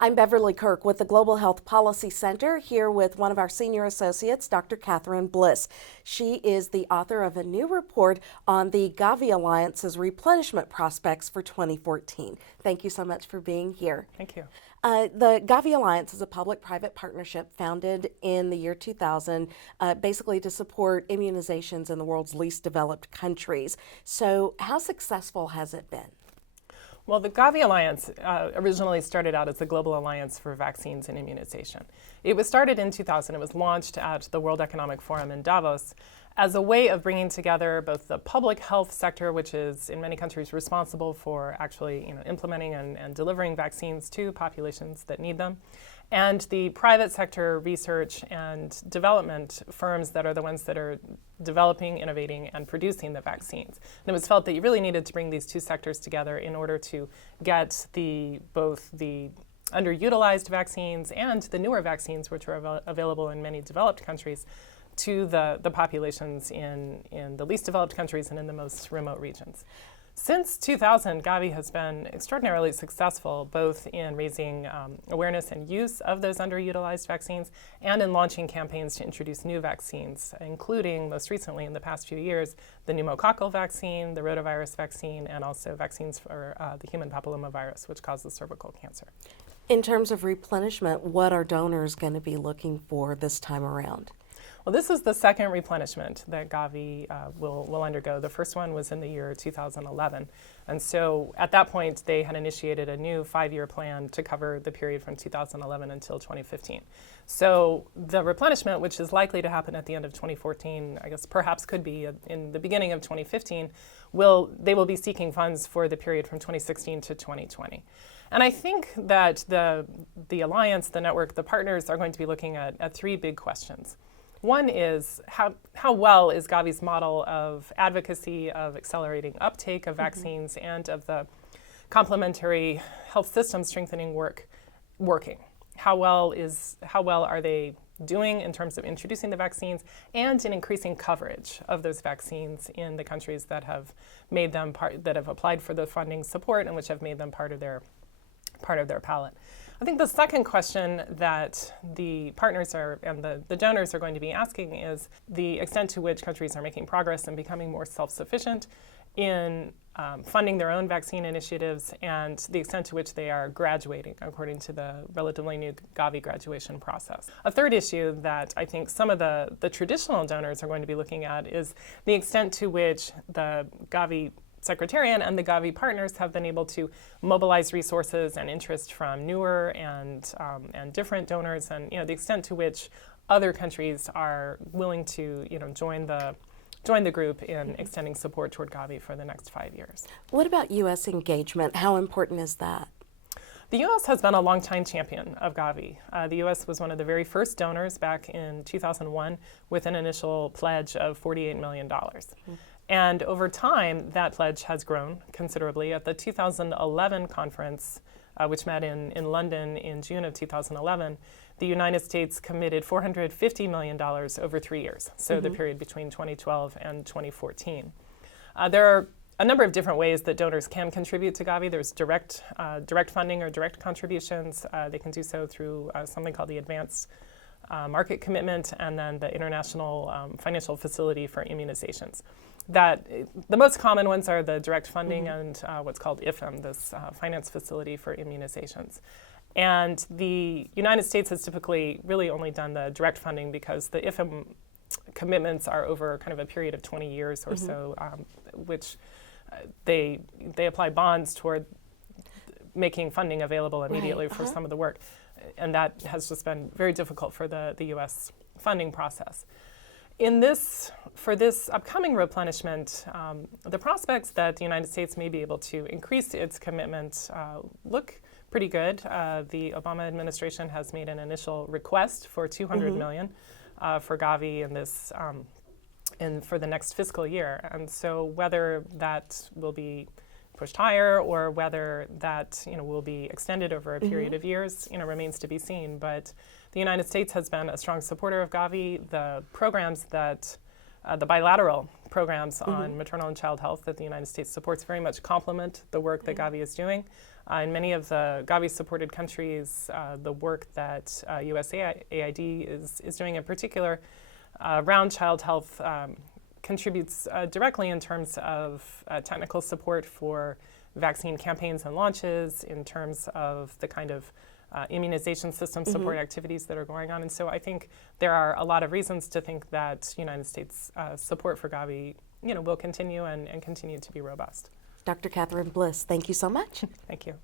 I'm Beverly Kirk with the Global Health Policy Center, here with one of our senior associates, Dr. Catherine Bliss. She is the author of a new report on the GAVI Alliance's replenishment prospects for 2014. Thank you so much for being here. Thank you. The GAVI Alliance is a public-private partnership founded in the year 2000, basically to support immunizations in the world's least developed countries. So how successful has it been? Well, the GAVI Alliance originally started out as the Global Alliance for Vaccines and Immunization. It was started in 2000. It was launched at the World Economic Forum in Davos as a way of bringing together both the public health sector, which is in many countries responsible for actually implementing and delivering vaccines to populations that need them, and the private sector research and development firms that are the ones that are developing, innovating, and producing the vaccines. And it was felt that you really needed to bring these two sectors together in order to get both the underutilized vaccines and the newer vaccines, which are available in many developed countries, to the populations in the least developed countries and in the most remote regions. Since 2000, GAVI has been extraordinarily successful both in raising awareness and use of those underutilized vaccines and in launching campaigns to introduce new vaccines, including most recently in the past few years, the pneumococcal vaccine, the rotavirus vaccine, and also vaccines for the human papillomavirus, which causes cervical cancer. In terms of replenishment, what are donors going to be looking for this time around? Well, this is the second replenishment that GAVI will undergo. The first one was in the year 2011. And so at that point, they had initiated a new 5-year plan to cover the period from 2011 until 2015. So the replenishment, which is likely to happen at the end of 2014, I guess perhaps could be in the beginning of 2015, they will be seeking funds for the period from 2016 to 2020. And I think that the alliance, the network, the partners are going to be looking at three big questions. One is how well is GAVI's model of advocacy, of accelerating uptake of vaccines, and of the complementary health system strengthening working? How well are they doing in terms of introducing the vaccines and in increasing coverage of those vaccines in the countries that have made them that have applied for the funding support and which have made them part of their palette? I think the second question that the partners and the donors are going to be asking is the extent to which countries are making progress and becoming more self-sufficient in funding their own vaccine initiatives and the extent to which they are graduating according to the relatively new GAVI graduation process. A third issue that I think some of the traditional donors are going to be looking at is the extent to which the GAVI Secretariat and the GAVI partners have been able to mobilize resources and interest from newer and different donors, and the extent to which other countries are willing to join the group in extending support toward GAVI for the next 5 years. What about U.S. engagement? How important is that? The U.S. has been a longtime champion of GAVI. The U.S. was one of the very first donors back in 2001 with an initial pledge of $48 million. And over time, that pledge has grown considerably. At the 2011 conference, which met in London in June of 2011, the United States committed $450 million over 3 years, so the period between 2012 and 2014. There are a number of different ways that donors can contribute to GAVI. There's direct funding or direct contributions. They can do so through something called the Advanced Market Commitment and then the International Financial Facility for Immunizations. The most common ones are the direct funding and what's called IFM, this finance facility for immunizations. And the United States has typically really only done the direct funding because the IFM commitments are over kind of a period of 20 years or so, which they apply bonds toward making funding available immediately for some of the work. And that has just been very difficult for the U.S. funding process. For this upcoming replenishment, the prospects that the United States may be able to increase its commitment look pretty good. The Obama administration has made an initial request for $200 million for GAVI for the next fiscal year. And so whether that will be pushed higher or whether that will be extended over a period of years remains to be seen. But the United States has been a strong supporter of GAVI. The programs that the bilateral programs on maternal and child health that the United States supports very much complement the work that Gavi is doing. In many of the Gavi-supported countries, the work that USAID is doing in particular around child health contributes directly in terms of technical support for vaccine campaigns and launches, in terms of the kind of immunization system support activities that are going on. And so I think there are a lot of reasons to think that United States support for Gavi will continue and continue to be robust. Dr. Catherine Bliss, thank you so much. Thank you.